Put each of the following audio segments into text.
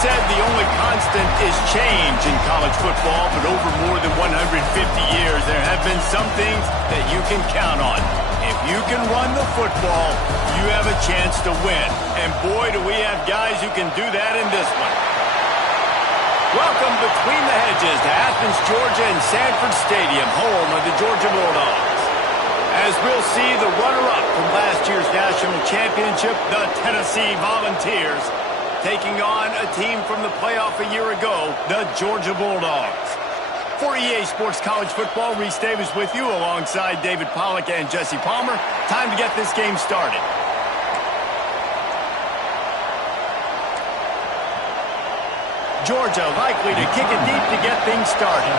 said the only constant is change in college football, but over more than 150 years, there have been some things that you can count on. If you can run the football, you have a chance to win. And boy, do we have guys who can do that in this one. Welcome between the hedges to Athens, Georgia and Sanford Stadium, home of the Georgia Bulldogs. As we'll see, the runner-up from last year's national championship, the Tennessee Volunteers, taking on a team from the playoff a year ago, the Georgia Bulldogs. For EA Sports College Football, Reese Davis with you alongside David Pollack and Jesse Palmer. Time to get this game started. Georgia likely to kick it deep to get things started.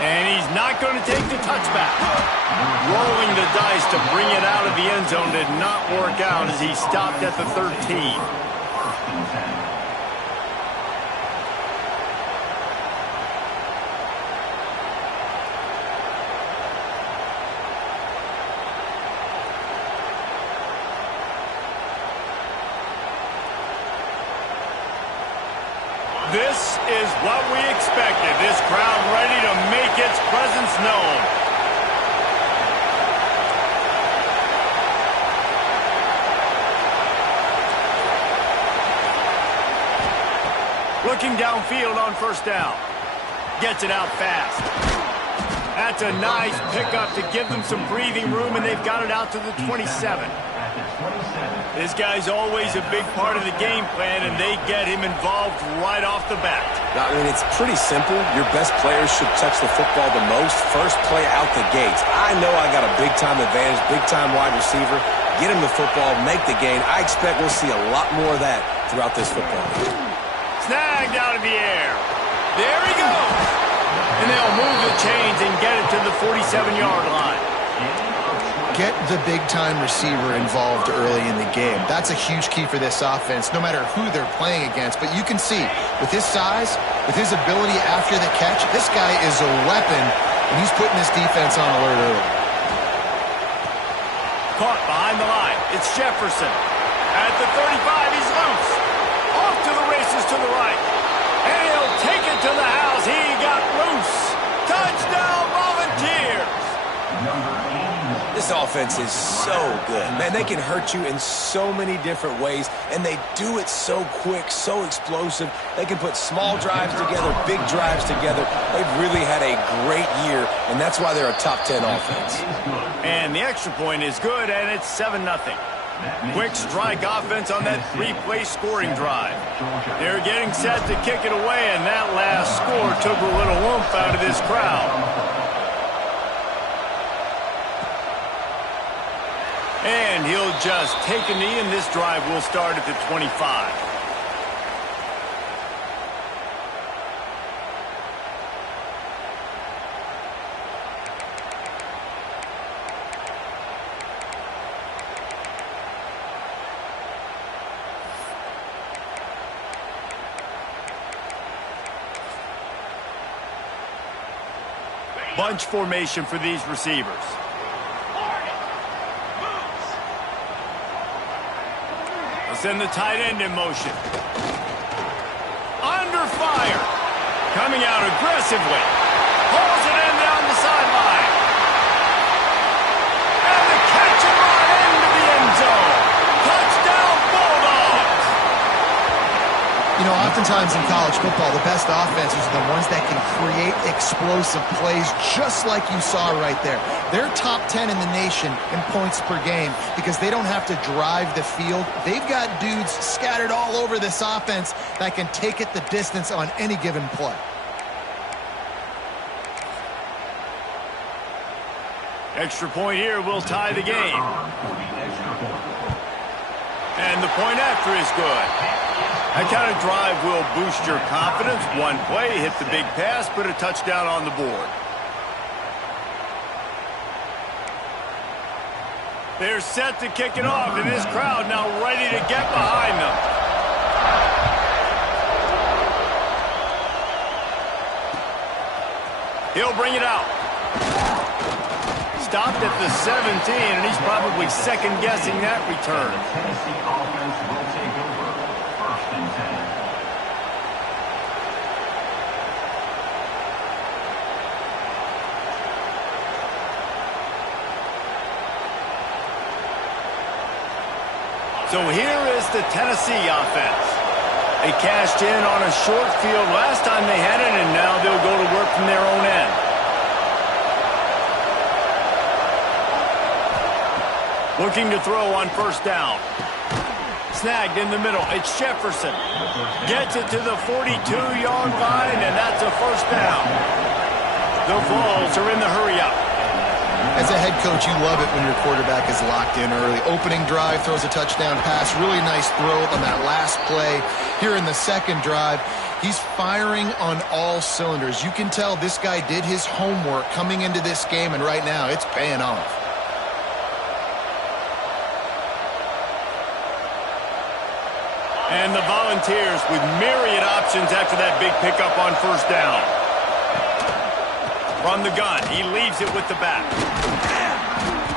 And he's not going to take the touchback. Rolling the dice to bring it out of the end zone did not work out as he stopped at the 13. This is what we expected. This crowd ready to make its presence known. Looking downfield on first down. Gets it out fast. That's a nice pickup to give them some breathing room, and they've got it out to the 27. This guy's always a big part of the game plan, and they get him involved right off the bat. I mean, it's pretty simple. Your best players should touch the football the most. First play out the gates. I know I got a big-time advantage, big-time wide receiver. Get him the football, make the gain. I expect we'll see a lot more of that throughout this football game. Snagged out of the air. There he goes. And they'll move the chains and get it to the 47-yard line. Get the big-time receiver involved early in the game. That's a huge key for this offense, no matter who they're playing against. But you can see, with his size, with his ability after the catch, this guy is a weapon, and he's putting his defense on alert early. Caught behind the line. It's Jefferson. At the 35, he's loose. Off to the races to the right. And he'll take it to the house. He got loose. Touchdown, Volunteers. This offense is so good. Man, they can hurt you in so many different ways, and they do it so quick, so explosive. They can put small drives together, big drives together. They've really had a great year, and that's why they're a top 10 offense. And the extra point is good, and it's 7-0. Quick strike offense on that three-play scoring drive. They're getting set to kick it away, and that last score took a little oomph out of this crowd. And he'll just take a knee, and this drive will start at the 25. Bunch formation for these receivers. Send the tight end in motion. Under fire. Coming out aggressively. Pulls it in down the sideline. And the catch and run into the end zone. Touchdown, Bulldogs. You know, oftentimes in college football, the best offenses are the ones that can create explosive plays just like you saw right there. They're top 10 in the nation in points per game because they don't have to drive the field. They've got dudes scattered all over this offense that can take it the distance on any given play. Extra point here will tie the game. And the point after is good. That kind of drive will boost your confidence. One play, hit the big pass, put a touchdown on the board. They're set to kick it off, and this crowd now ready to get behind them. He'll bring it out. Stopped at the 17, and he's probably second-guessing that return. Tennessee offense will take over. 1st and 10. So here is the Tennessee offense. They cashed in on a short field last time they had it, and now they'll go to work from their own end. Looking to throw on 1st down. Snagged in the middle. It's Jefferson. Gets it to the 42-yard line, and that's a 1st down. The Vols are in the hurry-up. As a head coach, you love it when your quarterback is locked in early. Opening drive, throws a touchdown pass. Really nice throw on that last play. Here in the 2nd drive, he's firing on all cylinders. You can tell this guy did his homework coming into this game, and right now it's paying off. And the Volunteers with myriad options after that big pickup on 1st down. From the gun, he leaves it with the back.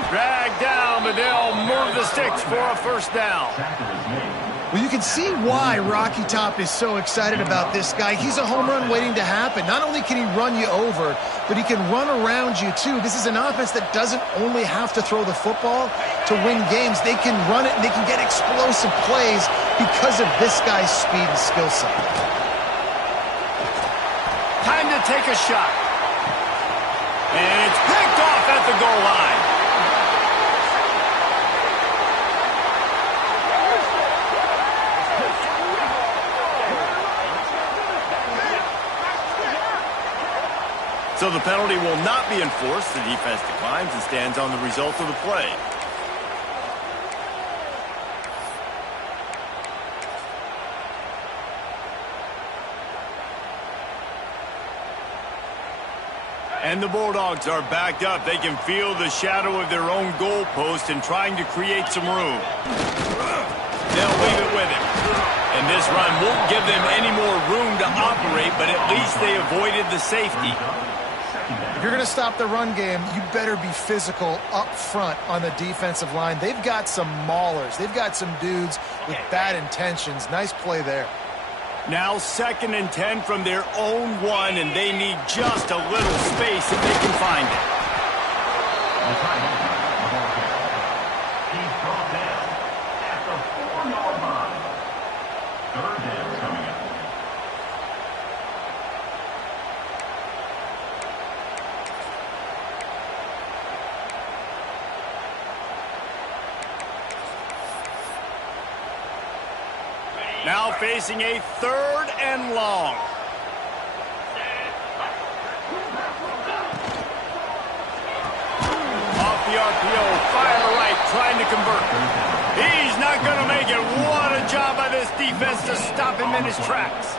Dragged down, but they'll move the sticks for a 1st down. Well, you can see why Rocky Top is so excited about this guy. He's a home run waiting to happen. Not only can he run you over, but he can run around you too. This is an offense that doesn't only have to throw the football to win games. They can run it and they can get explosive plays because of this guy's speed and skill set. Time to take a shot. And it's picked off at the goal line. So the penalty will not be enforced. The defense declines and stands on the result of the play. And the Bulldogs are backed up. They can feel the shadow of their own goalpost and trying to create some room. They'll leave it with him. And this run won't give them any more room to operate, but at least they avoided the safety. If you're going to stop the run game, you better be physical up front on the defensive line. They've got some maulers. They've got some dudes with bad intentions. Nice play there. Now 2nd and 10 from their own 1, and they need just a little space if they can find it. He's brought down at the 4-yard line. 3rd down coming up. Now facing a 3rd and long. Off the RPO, fire right, trying to convert. He's not going to make it. What a job by this defense to stop him in his tracks.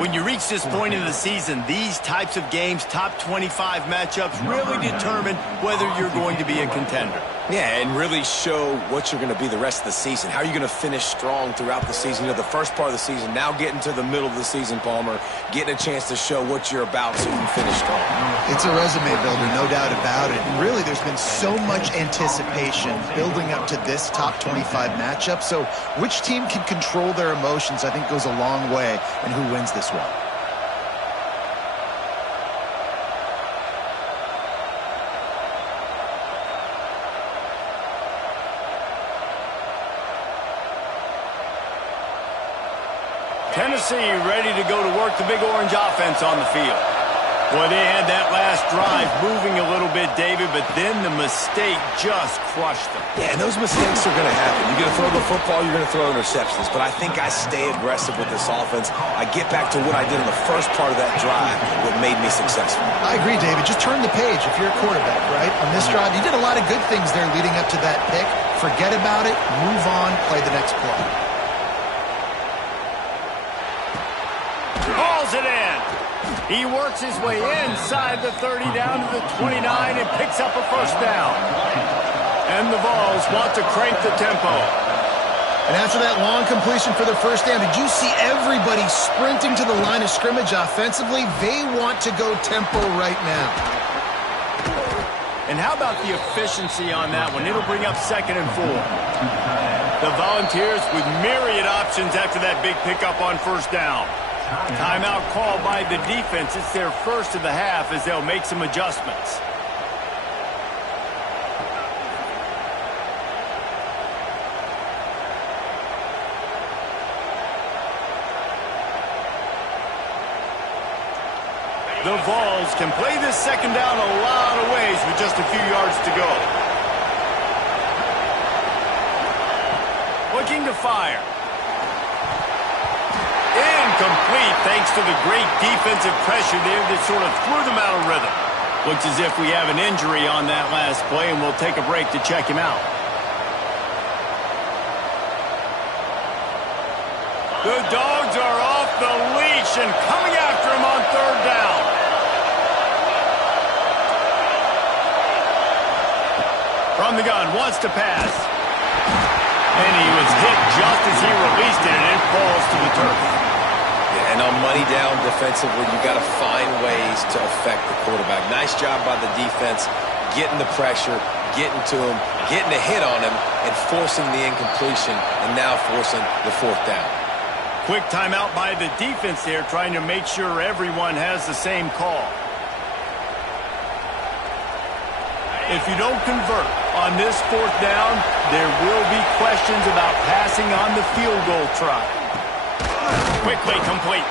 When you reach this point in the season, these types of games, top 25 matchups, really determine whether you're going to be a contender. Yeah, and really show what you're going to be the rest of the season. How are you going to finish strong throughout the season? You know, the first part of the season, now getting to the middle of the season, Palmer, getting a chance to show what you're about so you can finish strong. It's a resume builder, no doubt about it. And really, there's been so much anticipation building up to this top 25 matchup. So which team can control their emotions, I think, goes a long way in who wins this one. Tennessee ready to go to work the Big Orange offense on the field. Boy, they had that last drive moving a little bit, David, but then the mistake just crushed them. Yeah, and those mistakes are going to happen. You're going to throw the football, you're going to throw interceptions. But I think I stay aggressive with this offense. I get back to what I did in the first part of that drive, what made me successful. I agree, David. Just turn the page if you're a quarterback, right? On this drive, you did a lot of good things there leading up to that pick. Forget about it, move on, play the next play. Hauls it in. He works his way inside the 30 down to the 29 and picks up a first down. And the Vols want to crank the tempo. And after that long completion for the first down, did you see everybody sprinting to the line of scrimmage offensively? They want to go tempo right now. And how about the efficiency on that one? It'll bring up 2nd and 4. The Volunteers with myriad options after that big pickup on 1st down. Timeout called by the defense. It's their first of the half as they'll make some adjustments. The Vols can play this 2nd down a lot of ways with just a few yards to go. Looking to fire. Incomplete thanks to the great defensive pressure there that sort of threw them out of rhythm. Looks as if we have an injury on that last play, and we'll take a break to check him out. The Dogs are off the leash and coming after him on 3rd down. From the gun, wants to pass. And he was hit just as he released it, and it falls to the turf. Yeah, and on money down defensively, you got to find ways to affect the quarterback. Nice job by the defense, getting the pressure, getting to him, getting a hit on him, and forcing the incompletion, and now forcing the 4th down. Quick timeout by the defense there, trying to make sure everyone has the same call. If you don't convert on this 4th down, there will be questions about passing on the field goal try. Quickly complete.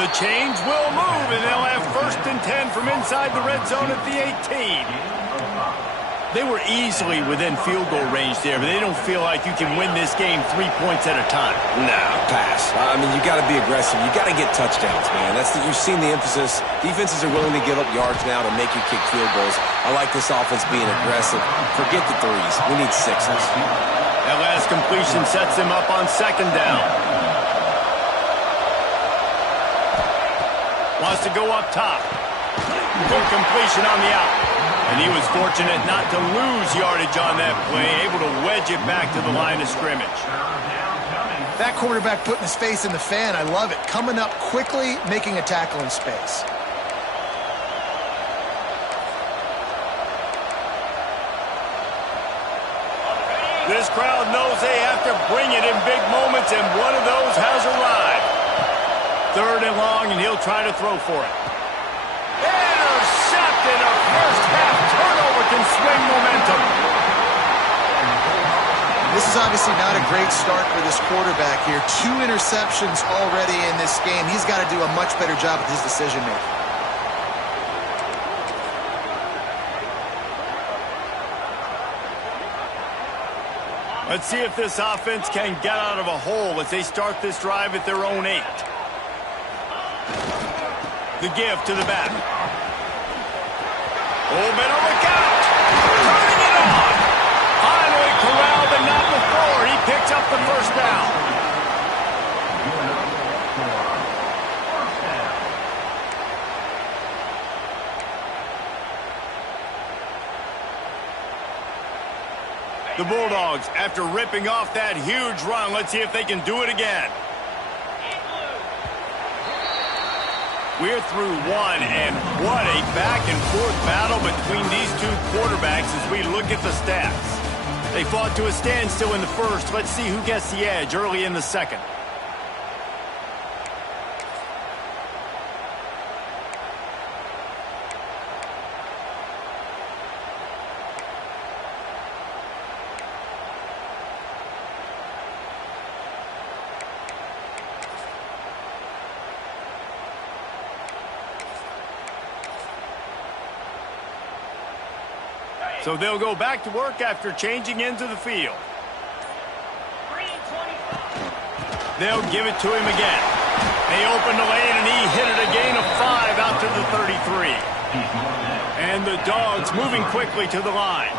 The chains will move, and they'll have 1st and 10 from inside the red zone at the 18. They were easily within field goal range there, but they don't feel like you can win this game 3 points at a time. No, pass. I mean, you got to be aggressive. You got to get touchdowns, man. You've seen the emphasis. Defenses are willing to give up yards now to make you kick field goals. I like this offense being aggressive. Forget the 3s. We need 6s. That last completion sets them up on 2nd down. Wants to go up top. Good completion on the out. And he was fortunate not to lose yardage on that play, able to wedge it back to the line of scrimmage. That quarterback putting his face in the fan, I love it. Coming up quickly, making a tackle in space. This crowd knows they have to bring it in big moments, and one of those has arrived. 3rd and long, and he'll try to throw for it. Intercepted. A first half turnover can swing momentum. This is obviously not a great start for this quarterback here. 2 interceptions already in this game. He's got to do a much better job with his decision-making. Let's see if this offense can get out of a hole as they start this drive at their own 8. The give to the back. Oh, better look out! Turning it on! Finally corralled, but not before. He picks up the 1st down. The Bulldogs, after ripping off that huge run, let's see if they can do it again. We're through 1, and what a back-and-forth battle between these 2 quarterbacks as we look at the stats. They fought to a standstill in the 1st. Let's see who gets the edge early in the 2nd. So they'll go back to work after changing into the field. They'll give it to him again. They open the lane, and he hit it a gain of 5 out to the 33. And the Dogs moving quickly to the line.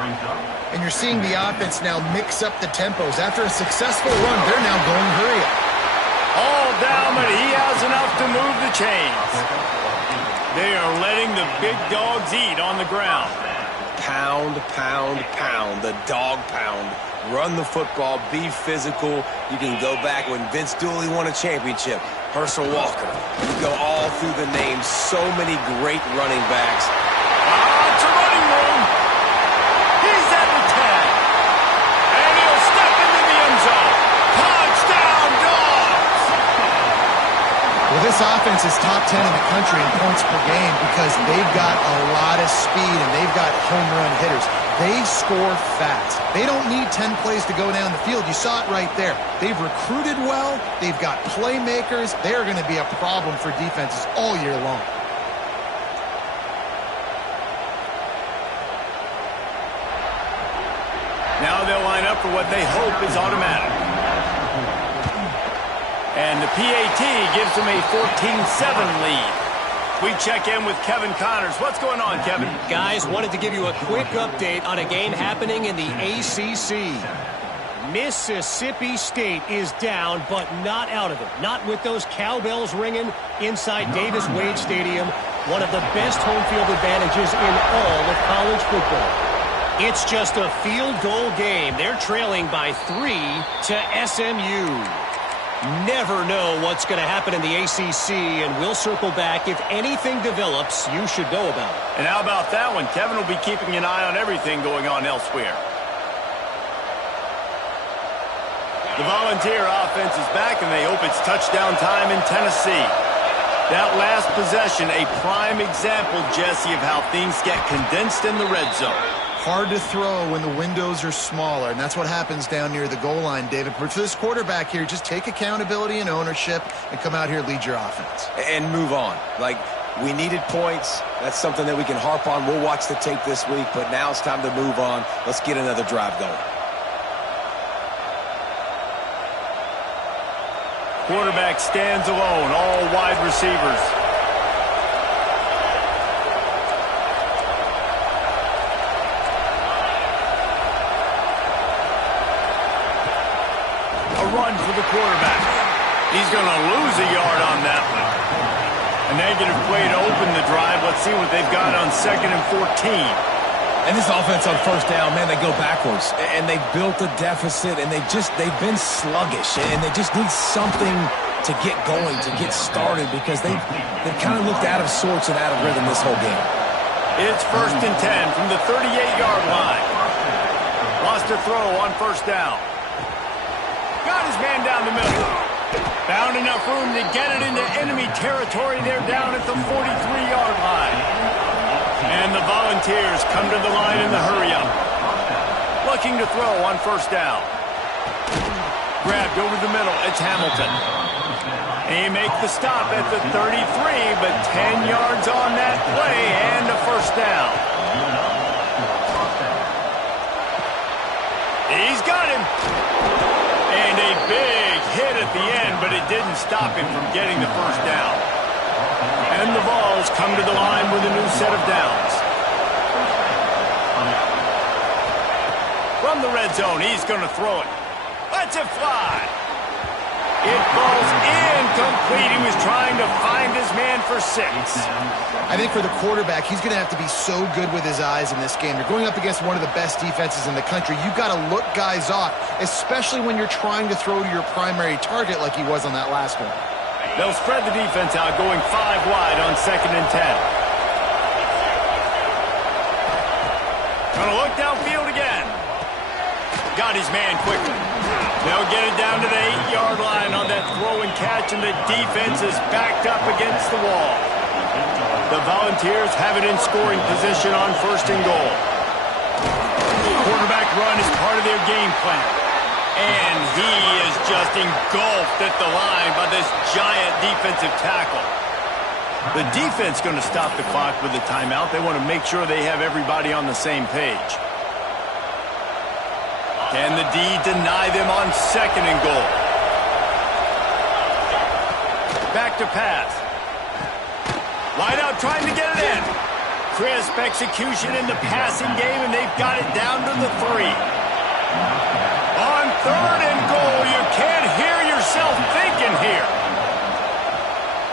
And you're seeing the offense now mix up the tempos. After a successful run, they're now going hurry up. All down, but he has enough to move the chains. They are letting the big dogs eat on the ground. Pound, pound, pound. The dog pound. Run the football. Be physical. You can go back when Vince Dooley won a championship. Herschel Walker. You go all through the names. So many great running backs. It's a running room. defense is top 10 in the country in points per game because they've got a lot of speed and they've got home run hitters. They score fast. They don't need 10 plays to go down the field. You saw it right there. They've recruited well. They've got playmakers. They're going to be a problem for defenses all year long. Now they'll line up for what they hope is automatic. And the PAT gives them a 14-7 lead. We check in with Kevin Connors. What's going on, Kevin? Guys, wanted to give you a quick update on a game happening in the ACC. Mississippi State is down, but not out of it. Not with those cowbells ringing inside Davis-Wade Stadium, one of the best home field advantages in all of college football. It's just a field goal game. They're trailing by 3 to SMU. Never know what's going to happen in the ACC, and we'll circle back. If anything develops, you should know about it. And how about that one? Kevin will be keeping an eye on everything going on elsewhere. The Volunteer offense is back, and they hope it's touchdown time in Tennessee. That last possession, a prime example, Jesse, of how things get condensed in the red zone. Hard to throw when the windows are smaller, and that's what happens down near the goal line, David. But for this quarterback here, just take accountability and ownership and come out here and lead your offense. And move on. Like, we needed points. That's something that we can harp on. We'll watch the tape this week, but now it's time to move on. Let's get another drive going. Quarterback stands alone, all wide receivers. Run for the quarterback. He's going to lose a yard on that one. A negative play to open the drive. Let's see what they've got on 2nd and 14. And this offense on first down, man, they go backwards. And they built a deficit, and they've been sluggish. And they just need something to get going, to get started, because they've kind of looked out of sorts and out of rhythm this whole game. It's 1st and 10 from the 38-yard line. Lost a throw on first down. Got his man down the middle. Found enough room to get it into enemy territory. They're down at the 43-yard line. And the Volunteers come to the line in the hurry-up. Looking to throw on first down. Grabbed over the middle. It's Hamilton. He makes the stop at the 33, but 10 yards on that play and a first down. He's got him. And a big hit at the end, but it didn't stop him from getting the first down. And the Vols come to the line with a new set of downs. From the red zone, he's going to throw it. Lets it fly. It falls incomplete. He was trying to find his man for 6. I think for the quarterback, he's going to have to be so good with his eyes in this game. You're going up against one of the best defenses in the country. You've got to look guys off, especially when you're trying to throw to your primary target like he was on that last one. They'll spread the defense out, going 5 wide on 2nd and 10. Gonna look downfield again. Got his man quickly. They'll get it down to the 8-yard line on that throw and catch, and the defense is backed up against the wall. The Volunteers have it in scoring position on 1st and goal. Quarterback run is part of their game plan. And he is just engulfed at the line by this giant defensive tackle. The defense going to stop the clock with a timeout. They want to make sure they have everybody on the same page. Can the D deny them on 2nd and goal? Back to pass. Wide out trying to get it in. Crisp execution in the passing game, and they've got it down to the 3. On 3rd and goal, you can't hear yourself thinking here.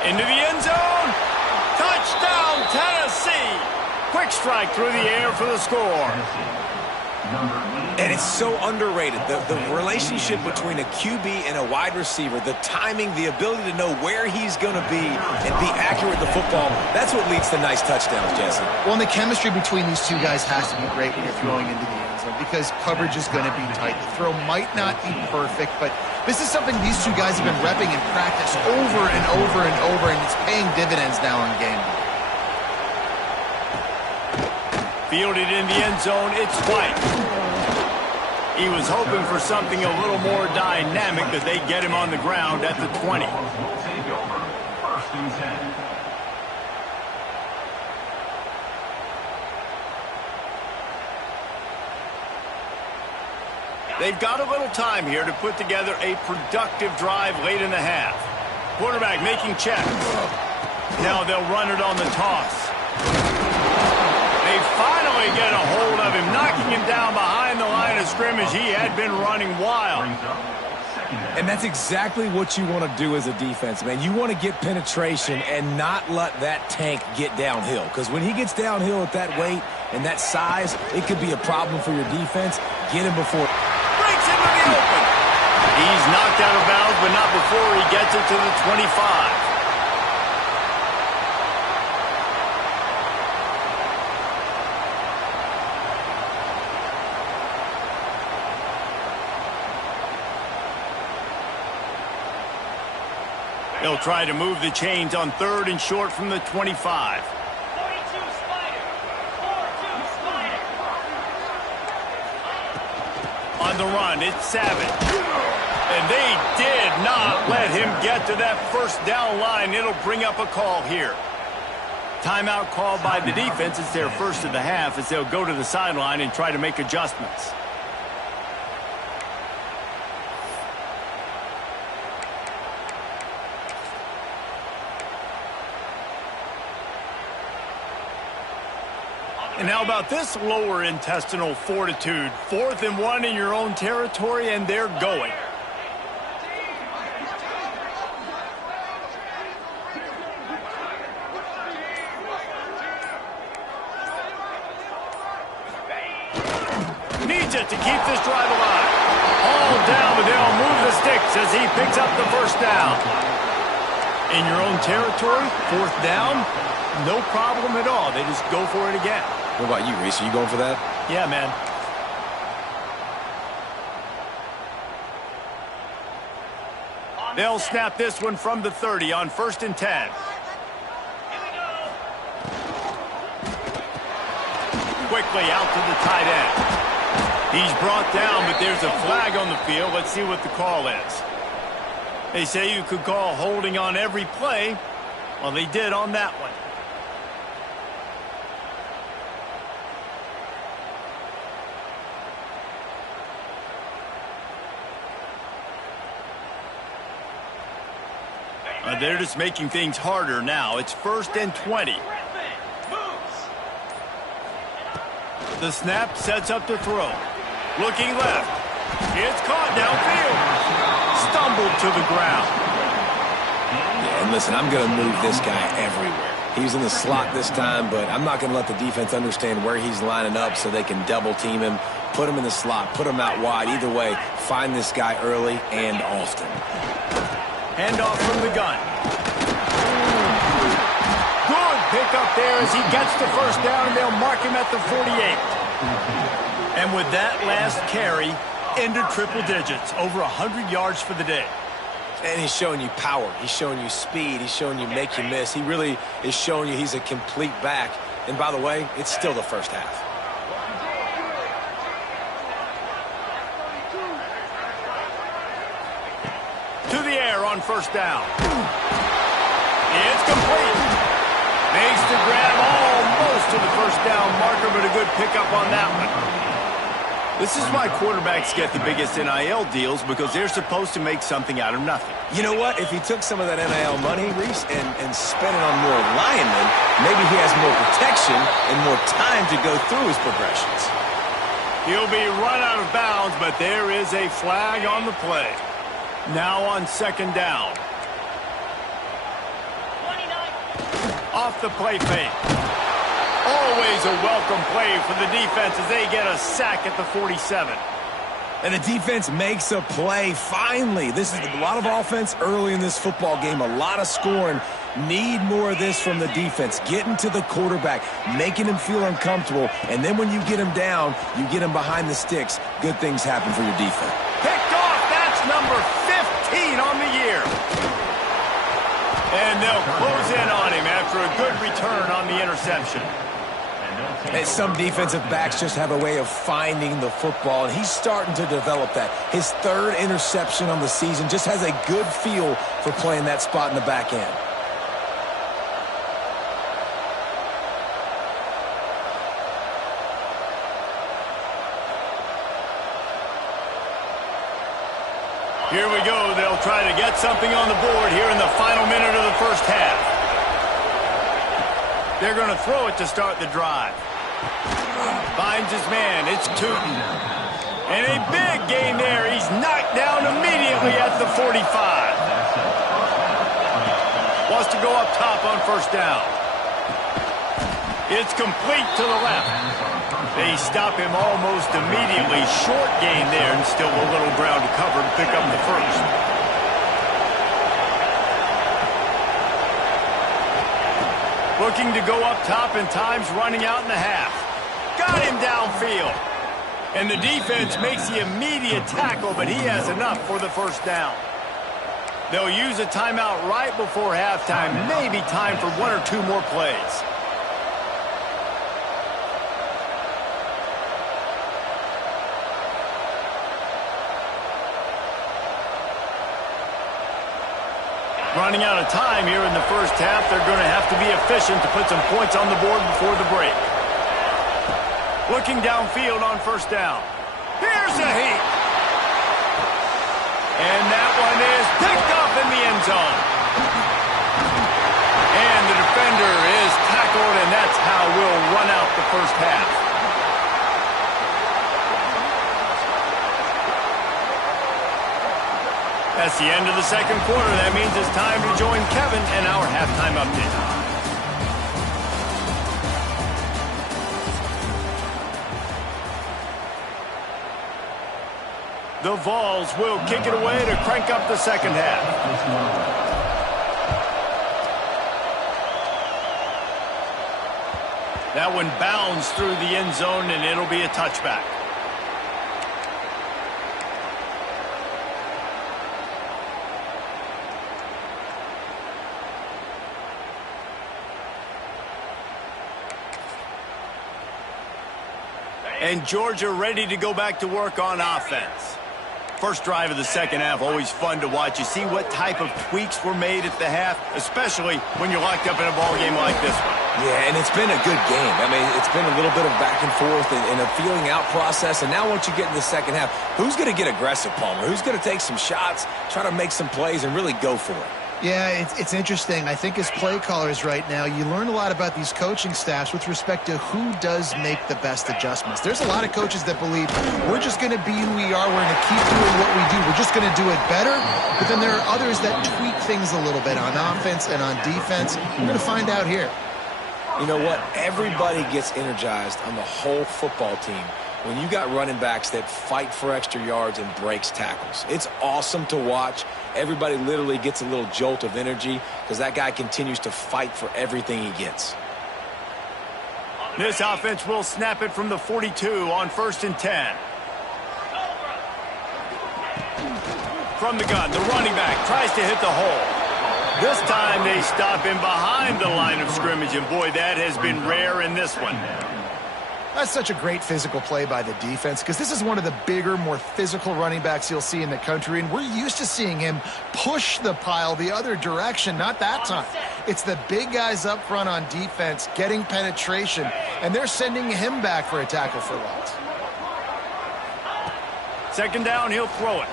Into the end zone. Touchdown, Tennessee. Quick strike through the air for the score. And it's so underrated. The relationship between a QB and a wide receiver, the timing, the ability to know where he's going to be and be accurate with the football, that's what leads to nice touchdowns, Jesse. Well, and the chemistry between these two guys has to be great when you're throwing into the end zone because coverage is going to be tight. The throw might not be perfect, but This is something these two guys have been repping in practice over and over and over, and it's paying dividends now in game. Fielded in the end zone, it's White. He was hoping for something a little more dynamic that they get him on the ground at the 20. Take over. First and 10. They've got a little time here to put together a productive drive late in the half. Quarterback making checks. Now they'll run it on the toss. They finally get a hold of him, knocking him down behind the line of scrimmage. He had been running wild. And that's exactly what you want to do as a defense, man. You want to get penetration and not let that tank get downhill. Because when he gets downhill at that weight and that size, it could be a problem for your defense. Get him before. Breaks into the open. He's knocked out of bounds, but not before he gets it to the 25. They'll try to move the chains on 3rd and short from the 25. 42 Spider. 42 Spider. On the run, it's Savage. And they did not let him get to that first down line. It'll bring up a call here. Timeout called by the defense. It's their first of the half as they'll go to the sideline and try to make adjustments. And how about this lower intestinal fortitude? 4th and 1 in your own territory, and they're going. Needs it to keep this drive alive. All down, but they'll move the sticks as he picks up the first down. In your own territory, 4th down, no problem at all. They just go for it again. What about you, Reese? Are you going for that? Yeah, man. They'll snap this one from the 30 on 1st and 10. Quickly out to the tight end. He's brought down, but there's a flag on the field. Let's see what the call is. They say you could call holding on every play. Well, they did on that one. They're just making things harder now. It's 1st and 20. The snap sets up to throw. Looking left. It's caught downfield. Stumbled to the ground. Yeah, and listen, I'm going to move this guy everywhere. He's in the slot this time, but I'm not going to let the defense understand where he's lining up so they can double team him, put him in the slot, put him out wide. Either way, find this guy early and often. Handoff from the gun. Good pick up there as he gets the first down, and they'll mark him at the 48. And with that last carry, into triple digits, over 100 yards for the day. And he's showing you power. He's showing you speed. He's showing you make you miss. He really is showing you he's a complete back. And by the way, it's still the first half. To the air on 1st down. It's complete. Makes the grab almost to the first down marker, but a good pickup on that one. This is why quarterbacks get the biggest NIL deals, because they're supposed to make something out of nothing. You know what? If he took some of that NIL money, Reese, and spent it on more linemen, maybe he has more protection and more time to go through his progressions. He'll be run out of bounds, but there is a flag on the play. Now on 2nd down. 29. Off the play fake. Always a welcome play for the defense as they get a sack at the 47. And the defense makes a play finally. This is a lot of offense early in this football game, a lot of scoring. Need more of this from the defense. Getting to the quarterback, making him feel uncomfortable, and then when you get him down, you get him behind the sticks. Good things happen for your defense. Picked off. That's number 50. on the year. And they'll close in on him after a good return on the interception. And some defensive backs just have a way of finding the football, and he's starting to develop that. His third interception on the season, just has a good feel for playing that spot in the back end. Here we go. They'll try to get something on the board here in the final minute of the first half. They're going to throw it to start the drive. Finds his man. It's Tootin. And a big gain there. He's knocked down immediately at the 45. Wants to go up top on first down. It's complete to the left. They stop him almost immediately. Short gain there and still a little ground to cover to pick up the first. Looking to go up top, and time's running out in the half. Got him downfield. And the defense makes the immediate tackle, but he has enough for the first down. They'll use a timeout right before halftime. Maybe time for one or two more plays. Running out of time here in the first half. They're going to have to be efficient to put some points on the board before the break. Looking downfield on first down. Here's a heat. And that one is picked up in the end zone. And the defender is tackled, and that's how we'll run out the first half. That's the end of the second quarter. That means it's time to join Kevin and our halftime update. The Vols will kick it away to crank up the second half. That one bounds through the end zone, and it'll be a touchback. And Georgia ready to go back to work on offense. First drive of the second half, always fun to watch. You see what type of tweaks were made at the half, especially when you're locked up in a ball game like this one. Yeah, and it's been a good game. I mean, it's been a little bit of back and forth and a feeling out process. And now once you get in the second half, who's going to get aggressive, Palmer? Who's going to take some shots, try to make some plays, and really go for it? Yeah, it's interesting. I think as play callers right now, you learn a lot about these coaching staffs with respect to who does make the best adjustments. There's a lot of coaches that believe we're just going to be who we are. We're going to keep doing what we do. We're just going to do it better. But then there are others that tweak things a little bit on offense and on defense. We're going to find out here. You know what? Everybody gets energized on the whole football team when you got running backs that fight for extra yards and breaks tackles. It's awesome to watch. Everybody literally gets a little jolt of energy because that guy continues to fight for everything he gets. This offense will snap it from the 42 on 1st and 10. From the gun, the running back tries to hit the hole. This time they stop him behind the line of scrimmage, and boy, that has been rare in this one. That's such a great physical play by the defense because this is one of the bigger, more physical running backs you'll see in the country, and we're used to seeing him push the pile the other direction. Not that time. It's the big guys up front on defense getting penetration, and they're sending him back for a tackle for loss. Second down, he'll throw it.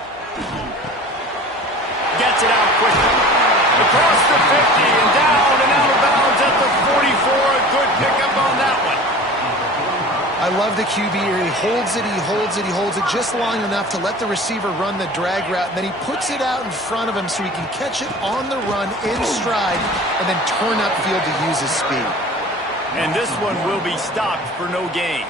Gets it out quickly. Across the 50 and down and out of bounds at the 44. A good pickup on that one. I love the QB here. He holds it, he holds it, he holds it just long enough to let the receiver run the drag route, and then he puts it out in front of him so he can catch it on the run in stride and then turn upfield to use his speed. And this one will be stopped for no gain.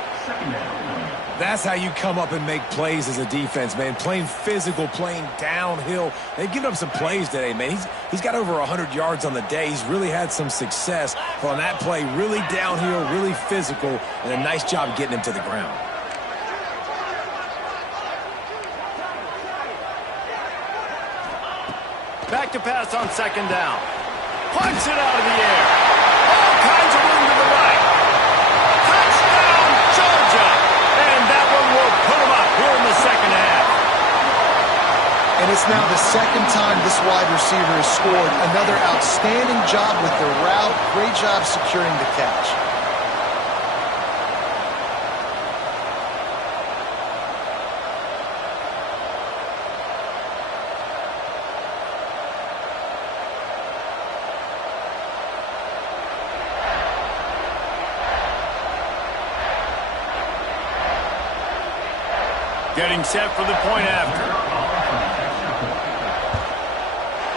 That's how you come up and make plays as a defense, man. Playing physical, playing downhill. They've given up some plays today, man. He's got over 100 yards on the day. He's really had some success on that play. Really downhill, really physical, and a nice job getting him to the ground. Back to pass on second down. Punts it out of the air. All kinds of room to the right. Touchdown, Georgia. And that one will put them up here in the second half. And it's now the second time this wide receiver has scored. Another outstanding job with the route. Great job securing the catch. Getting set for the point after.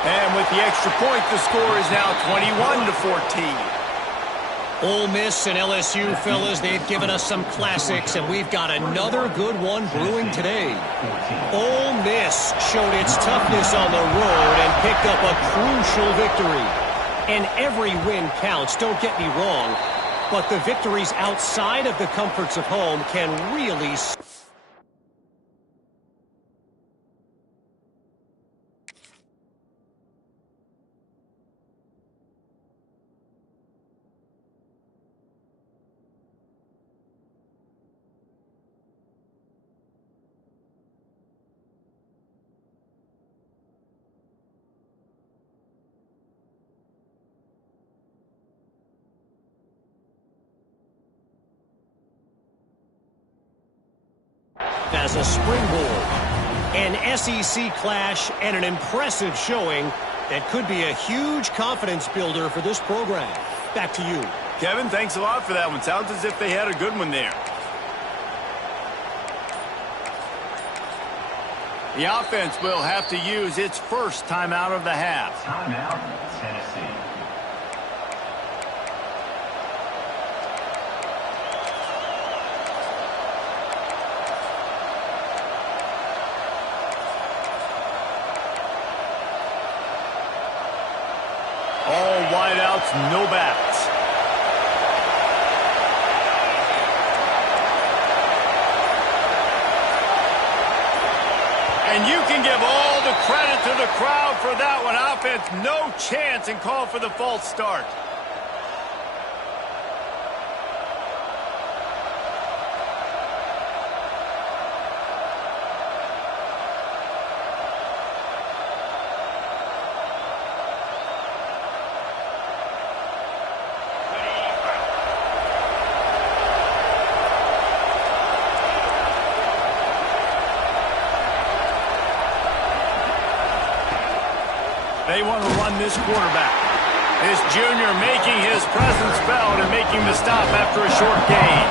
And with the extra point, the score is now 21-14. Ole Miss and LSU, fellas, they've given us some classics, and we've got another good one brewing today. Ole Miss showed its toughness on the road and picked up a crucial victory. And every win counts, don't get me wrong, but the victories outside of the comforts of home can really... as a springboard. An SEC clash and an impressive showing that could be a huge confidence builder for this program. Back to you. Kevin, thanks a lot for that one. Sounds as if they had a good one there. The offense will have to use its first timeout of the half. Timeout, Tennessee. All wideouts, no backs. And you can give all the credit to the crowd for that one. Offense, no chance, and call for the false start. They want to run this quarterback. This junior making his presence felt and making the stop after a short gain.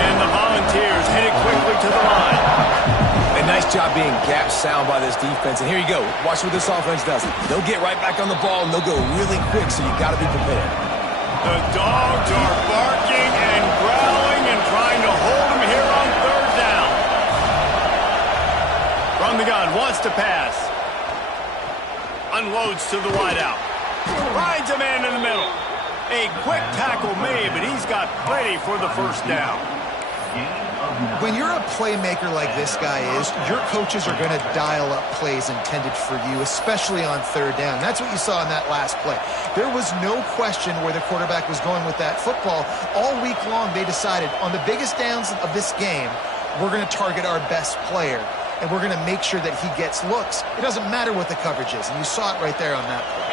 And the Volunteers hit it quickly to the line. A nice job being gap sound by this defense. And here you go. Watch what this offense does. They'll get right back on the ball, and they'll go really quick, so you got to be prepared. The dogs are barking and growling and trying to hold him here on third down. From the gun, wants to pass. Unloads to the wideout. Finds a man in the middle. A quick tackle made, but he's got plenty for the first down. When you're a playmaker like this guy is, your coaches are going to dial up plays intended for you, especially on third down. That's what you saw in that last play. There was no question where the quarterback was going with that football. All week long, they decided on the biggest downs of this game, we're going to target our best player. And we're going to make sure that he gets looks. It doesn't matter what the coverage is, and you saw it right there on that play.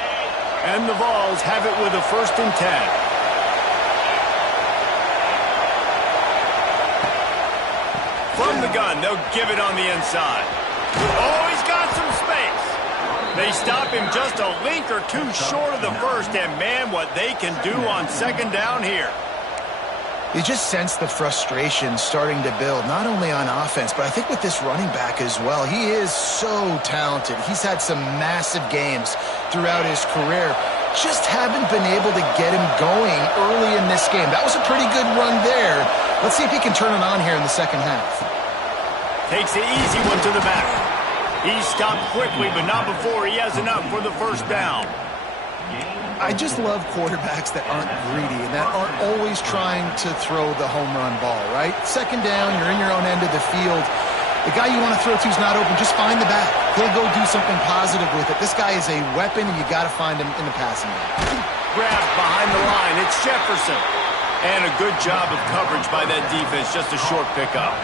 And the Vols have it with a 1st and 10. From the gun, they'll give it on the inside. Oh, he's got some space. They stop him just a link or two short of the first, and man, what they can do on second down here. You just sense the frustration starting to build, not only on offense, but I think with this running back as well. He is so talented. He's had some massive games throughout his career. Just haven't been able to get him going early in this game. That was a pretty good run there. Let's see if he can turn it on here in the second half. Takes the easy one to the back. He stopped quickly, but not before he has enough for the first down. I just love quarterbacks that aren't greedy and that aren't always trying to throw the home run ball, right? Second down, you're in your own end of the field. The guy you want to throw to is not open. Just find the back. He'll go do something positive with it. This guy is a weapon, and you got to find him in the passing game. Grabbed behind the line. It's Jefferson. And a good job of coverage by that defense. Just a short pickup.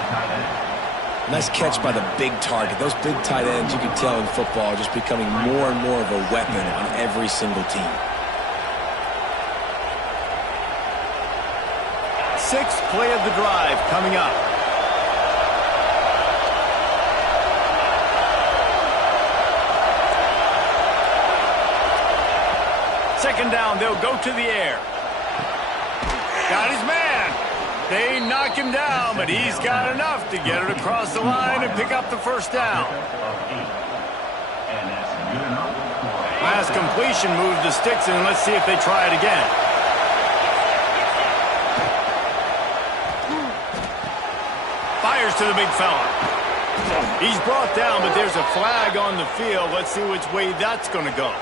Nice catch by the big target. Those big tight ends, you can tell in football, are just becoming more and more of a weapon on every single team. Sixth play of the drive coming up. Second down, they'll go to the air. Got his man. They knock him down, but he's got enough to get it across the line and pick up the first down. Last completion moved the sticks, and let's see if they try it again. Fires to the big fella. He's brought down, but there's a flag on the field. Let's see which way that's going to go.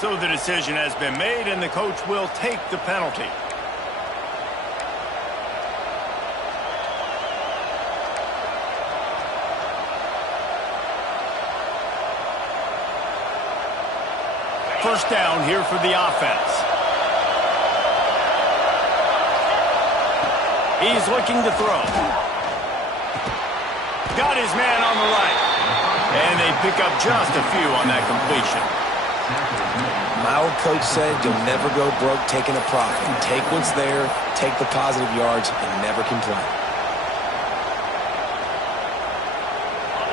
So the decision has been made, and the coach will take the penalty. First down here for the offense. He's looking to throw. Got his man on the right. And they pick up just a few on that completion. My old coach said you'll never go broke taking a profit. Take what's there, take the positive yards, and never complain.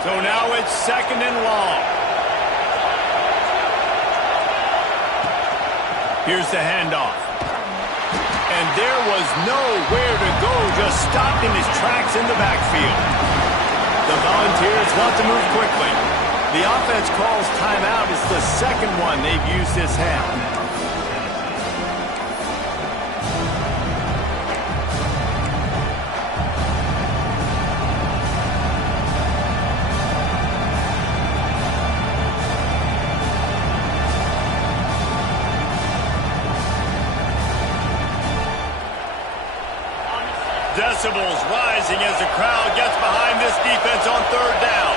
So now it's second and long. Here's the handoff. And there was nowhere to go, just stopped in his tracks in the backfield. The Volunteers want to move quickly. The offense calls timeout. It's the second one they've used this half. Decibels rising as the crowd gets behind this defense on third down.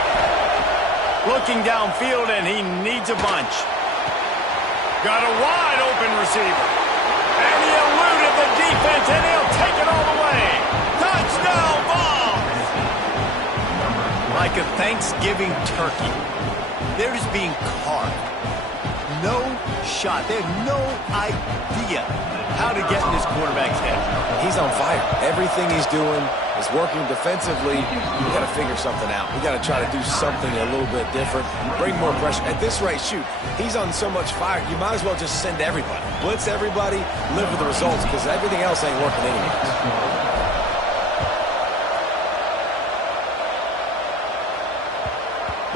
Looking downfield, and he needs a bunch. Got a wide open receiver. And he eluded the defense, and he'll take it all the way. Touchdown ball! Like a Thanksgiving turkey. They're just being carved. No shot. They have no idea how to get in this quarterback's head. He's on fire. Everything he's doing is working defensively. We got to figure something out. We got to try to do something a little bit different. Bring more pressure. At this rate, shoot, he's on so much fire, you might as well just send everybody. Blitz everybody, live with the results, because everything else ain't working anyway.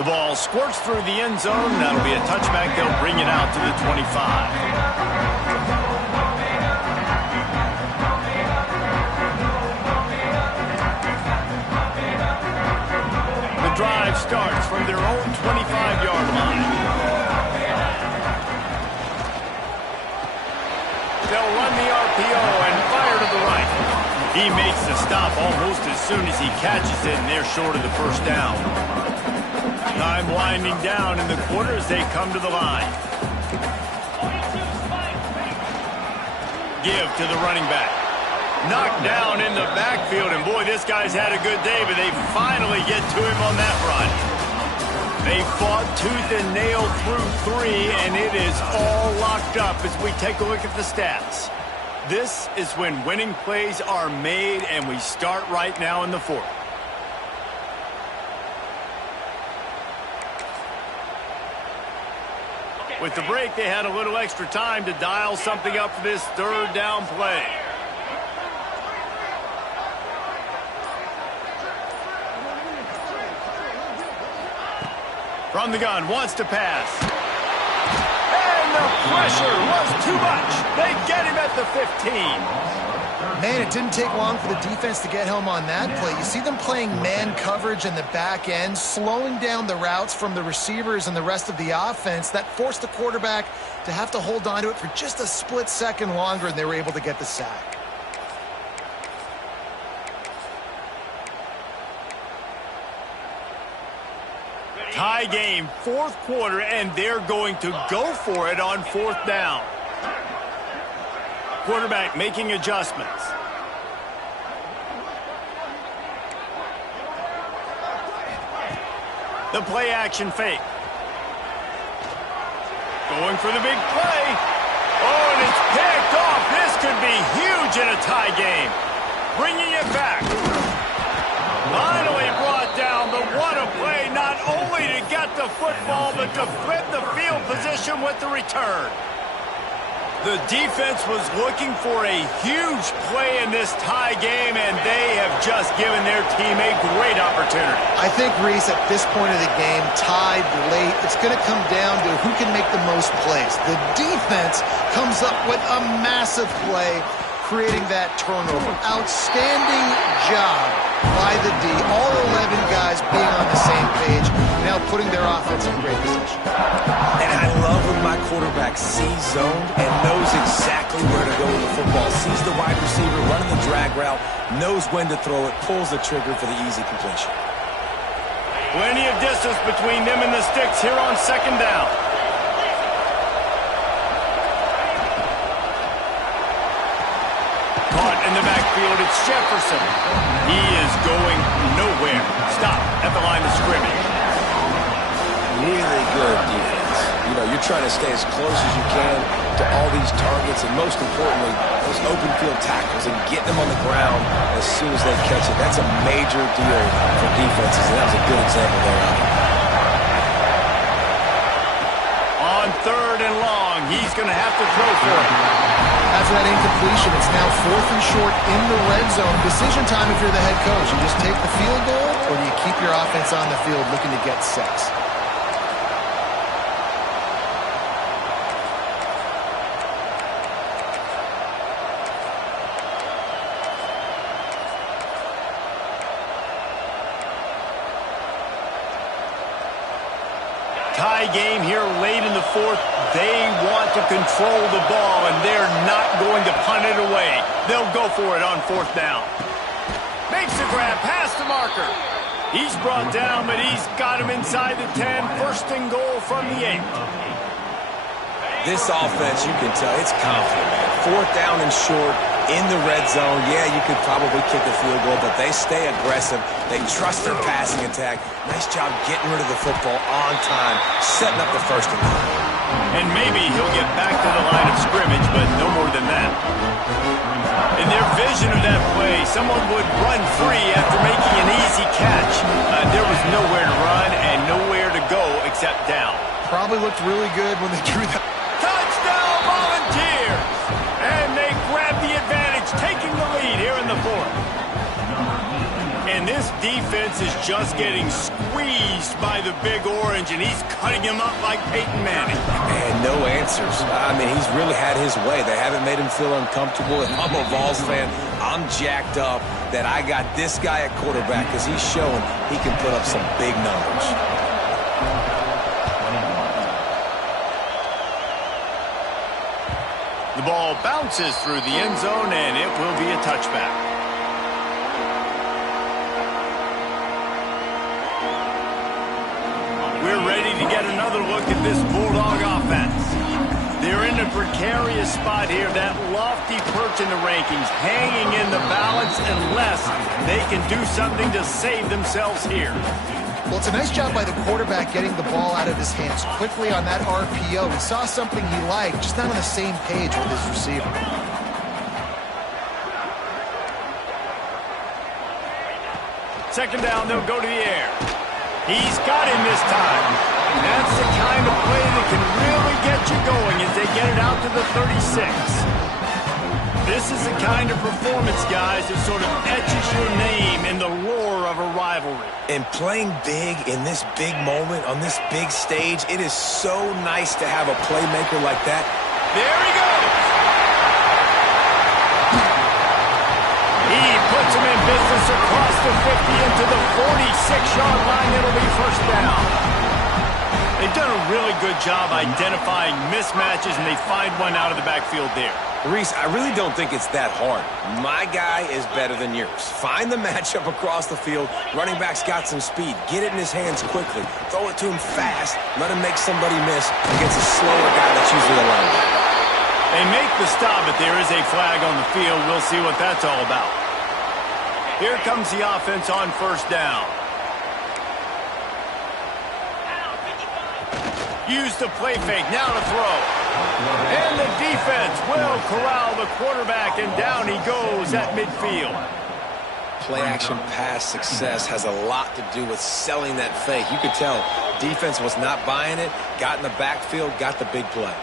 The ball squirts through the end zone. That'll be a touchback. They'll bring it out to the 25. The drive starts from their own 25-yard line. They'll run the RPO and fire to the right. He makes the stop almost as soon as he catches it, and they're short of the first down. Time winding down in the quarter as they come to the line. Give to the running back. Knocked down in the backfield, and boy, this guy's had a good day, but they finally get to him on that run. They fought tooth and nail through three, and it is all locked up as we take a look at the stats. This is when winning plays are made, and we start right now in the fourth. With the break, they had a little extra time to dial something up for this third down play. From the gun, wants to pass. And the pressure was too much. They get him at the 15. Man, it didn't take long for the defense to get home on that play. You see them playing man coverage in the back end, slowing down the routes from the receivers and the rest of the offense. That forced the quarterback to have to hold on to it for just a split second longer, and they were able to get the sack. Tie game, fourth quarter, and they're going to go for it on fourth down. Quarterback making adjustments. The play action fake. Going for the big play. Oh, and it's picked off. This could be huge in a tie game. Bringing it back. Finally brought down, but what a play. Not only to get the football, but to flip the field position with the return. The defense was looking for a huge play in this tie game, and they have just given their team a great opportunity. I think, Reese, at this point of the game, tied late, it's going to come down to who can make the most plays. The defense comes up with a massive play, creating that turnover. Outstanding job by the D. All 11 guys being on the same page, now putting their offense in great position. And I love when my quarterback sees zoned and knows exactly where to go with the football. Sees the wide receiver running the drag route, knows when to throw it, pulls the trigger for the easy completion. Plenty of distance between them and the sticks here on second down. Caught in the backfield, it's Jefferson. He is going nowhere. Stop at the line of scrimmage. Really good defense. You know, you're trying to stay as close as you can to all these targets, and most importantly, those open field tackles, and get them on the ground as soon as they catch it. That's a major deal for defenses, and that was a good example there. On third and long, he's going to have to throw for it. After that incompletion, it's now fourth and short in the red zone. Decision time if you're the head coach. You just take the field goal, or do you keep your offense on the field looking to get 6? Tie game here late in the fourth. They want to control the ball, and they're not going to punt it away. They'll go for it on fourth down. Makes the grab past the marker. He's brought down, but he's got him inside the 10. First and goal from the 8. This offense, you can tell, it's confident, man. Fourth down and short in the red zone. Yeah, you could probably kick a field goal, but they stay aggressive. They trust their passing attack. Nice job getting rid of the football on time, setting up the first and goal. And maybe he'll get back to the line of scrimmage, but no more than that. In their vision of that play, someone would run free after making an easy catch. There was nowhere to run and nowhere to go except down. Probably looked really good when they drew that. Touchdown Volunteers! And they grab the advantage, taking the lead here in the fourth. And this defense is just getting squeezed by the Big Orange, and he's cutting him up like Peyton Manning. And no answers. I mean, he's really had his way. They haven't made him feel uncomfortable. And I'm a Vols fan. I'm jacked up that I got this guy at quarterback because he's showing he can put up some big numbers. The ball bounces through the end zone, and it will be a touchback. We're ready to get another look at this Bulldog offense. They're in a precarious spot here, that lofty perch in the rankings, hanging in the balance unless they can do something to save themselves here. Well, it's a nice job by the quarterback getting the ball out of his hands quickly on that RPO. He saw something he liked, just not on the same page with his receiver. Second down, they'll go to the air. He's got him this time. That's the kind of play that can really get you going as they get it out to the 36. This is the kind of performance, guys, that sort of etches your name in the roar of a rivalry. And playing big in this big moment, on this big stage, it is so nice to have a playmaker like that. There he goes. He puts him in business across the 50 into the 46-yard line. It'll be first down. They've done a really good job identifying mismatches, and they find one out of the backfield there. Reese, I really don't think it's that hard. My guy is better than yours. Find the matchup across the field. Running back's got some speed. Get it in his hands quickly. Throw it to him fast. Let him make somebody miss against a slower guy that's usually the linebacker. They make the stop, but there is a flag on the field. We'll see what that's all about. Here comes the offense on first down. Use the play fake, now to throw. And the defense will corral the quarterback, and down he goes at midfield. Play-action pass success has a lot to do with selling that fake. You could tell defense was not buying it, got in the backfield, got the big play.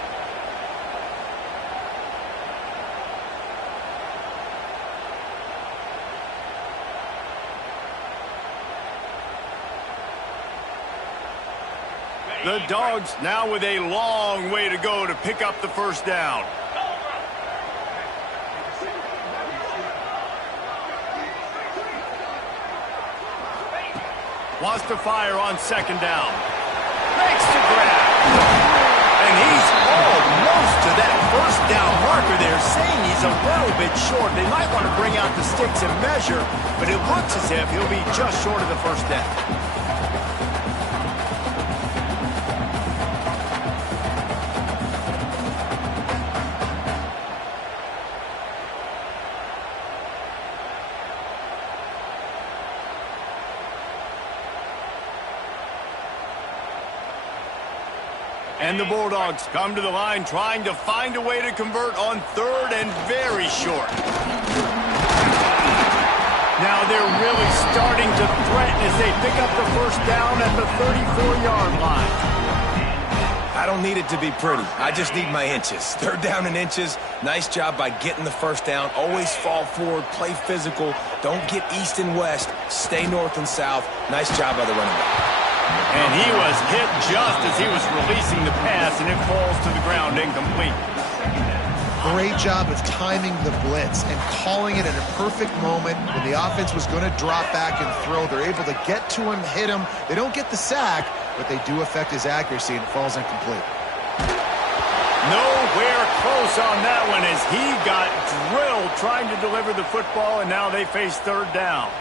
The Dogs now with a long way to go to pick up the first down. Wants to fire on second down. Makes the grab. And he's almost to that first down marker there, saying he's a little bit short. They might want to bring out the sticks and measure, but it looks as if he'll be just short of the first down. And the Bulldogs come to the line trying to find a way to convert on third and very short. Now they're really starting to threaten as they pick up the first down at the 34-yard line. I don't need it to be pretty. I just need my inches. Third down in inches. Nice job by getting the first down. Always fall forward, play physical. Don't get east and west. Stay north and south. Nice job by the running back. And he was hit just as he was releasing the pass, and it falls to the ground incomplete. Great job of timing the blitz and calling it at a perfect moment when the offense was going to drop back and throw. They're able to get to him, hit him. They don't get the sack, but they do affect his accuracy, and it falls incomplete. Nowhere close on that one as he got drilled trying to deliver the football, and now they face third down.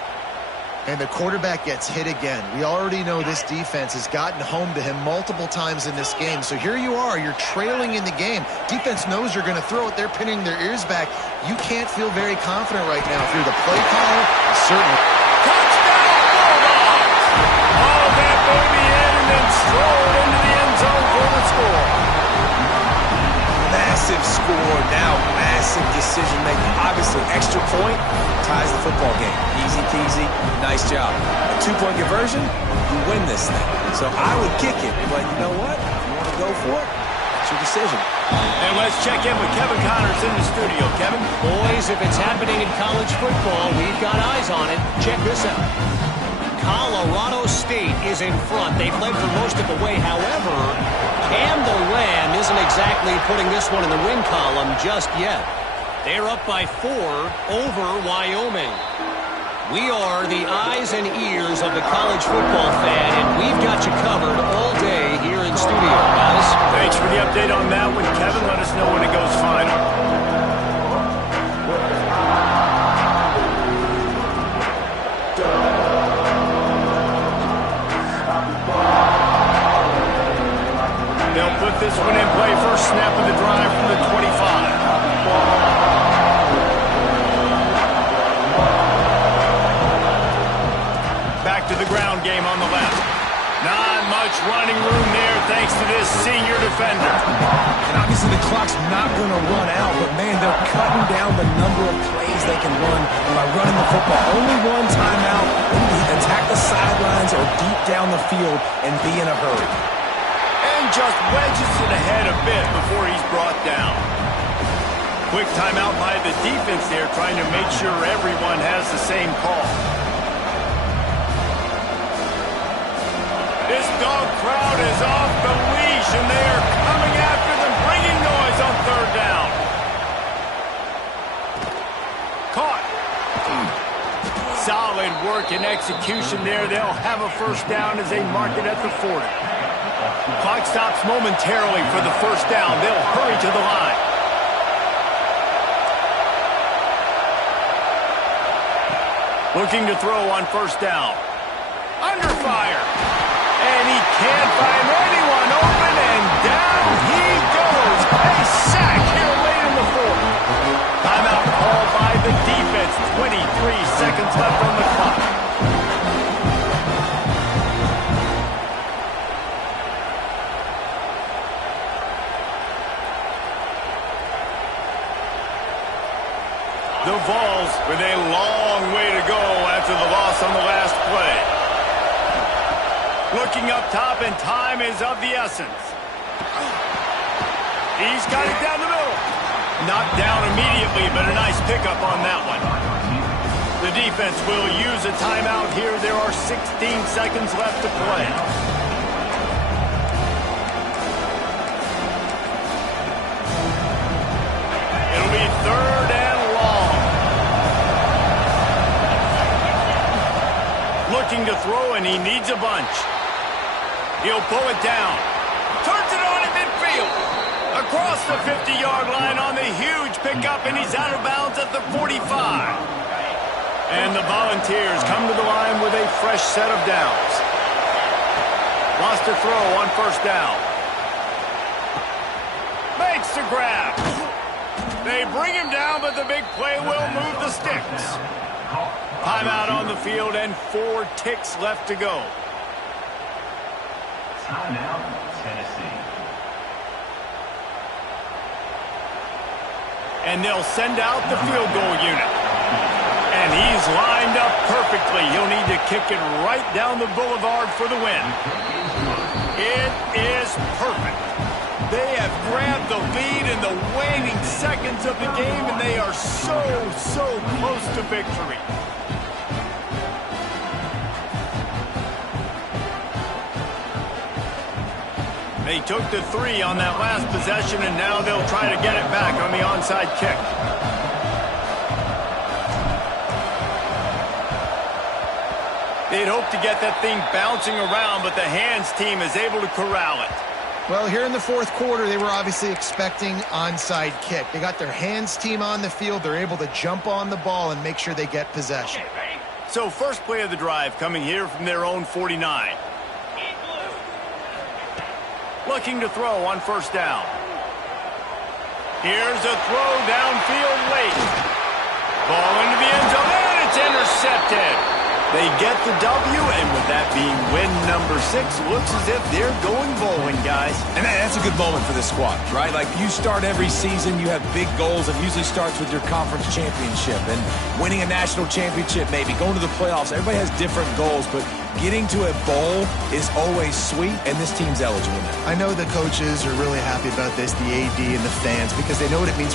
And the quarterback gets hit again. We already know this defense has gotten home to him multiple times in this game. So here you are, you're trailing in the game. Defense knows you're going to throw it. They're pinning their ears back. You can't feel very confident right now. If you're the play caller, certainly. Touchdown, Bulldogs! All that baby in and then strolled into the end zone for the score. Massive score, now massive decision making. Obviously, extra point ties the football game. Easy peasy, nice job. A 2-point conversion, you win this thing. So I would kick it, but you know what? If you want to go for it, it's your decision. And let's check in with Kevin Connors in the studio. Kevin? Boys, if it's happening in college football, we've got eyes on it. Check this out. Colorado State is in front. They've led for most of the way. However, Cam the Ram isn't exactly putting this one in the win column just yet. They're up by 4 over Wyoming. We are the eyes and ears of the college football fan, and we've got you covered all day here in studio, guys. Thanks for the update on that one, Kevin. Let us know when it goes final. They'll put this one in play. First snap of the drive from the 25. Back to the ground game on the left. Not much running room there thanks to this senior defender. And obviously the clock's not going to run out, but man, they're cutting down the number of plays they can run by running the football. Only one timeout. They need to attack the sidelines or deep down the field and be in a hurry. Just wedges it ahead a bit before he's brought down. Quick timeout by the defense there, trying to make sure everyone has the same call. This dog crowd is off the leash, and they are coming after them, bringing noise on third down. Caught. Solid work and execution there. They'll have a first down as they mark it at the 40. Clock stops momentarily for the first down. They'll hurry to the line. Looking to throw on first down. Under fire. And he can't find anyone open, and down he goes. A sack here late in the fourth. Timeout called by the defense. 23 seconds left on the clock. The Vols with a long way to go after the loss on the last play. Looking up top, and time is of the essence. He's got it down the middle. Not down immediately, but a nice pickup on that one. The defense will use a timeout here. There are 16 seconds left to play. It'll be third and long. Looking to throw, and he needs a bunch. He'll pull it down. Turns it on at midfield. Across the 50-yard line on the huge pickup, and he's out of bounds at the 45. And the Volunteers come to the line with a fresh set of downs. Lost a throw on first down. Makes the grab. They bring him down, but the big play will move the sticks. Timeout on the field and 4 ticks left to go. Timeout, Tennessee. And they'll send out the field goal unit. And he's lined up perfectly. He'll need to kick it right down the boulevard for the win. It is perfect. They have grabbed the lead in the waning seconds of the game, and they are so close to victory. They took the 3 on that last possession, and now they'll try to get it back on the onside kick. They'd hope to get that thing bouncing around, but the hands team is able to corral it. Well, here in the fourth quarter, they were obviously expecting onside kick. They got their hands team on the field. They're able to jump on the ball and make sure they get possession. So first play of the drive coming here from their own 49. Looking to throw on first down. Here's a throw downfield late. Ball into the end zone, and it's intercepted. They get the W, and with that being win number 6, looks as if they're going bowling, guys. And that's a good moment for this squad, right? Like, you start every season, you have big goals. It usually starts with your conference championship and winning a national championship, maybe going to the playoffs. Everybody has different goals, but getting to a bowl is always sweet, and this team's eligible now. I know the coaches are really happy about this, the AD and the fans, because they know what it means for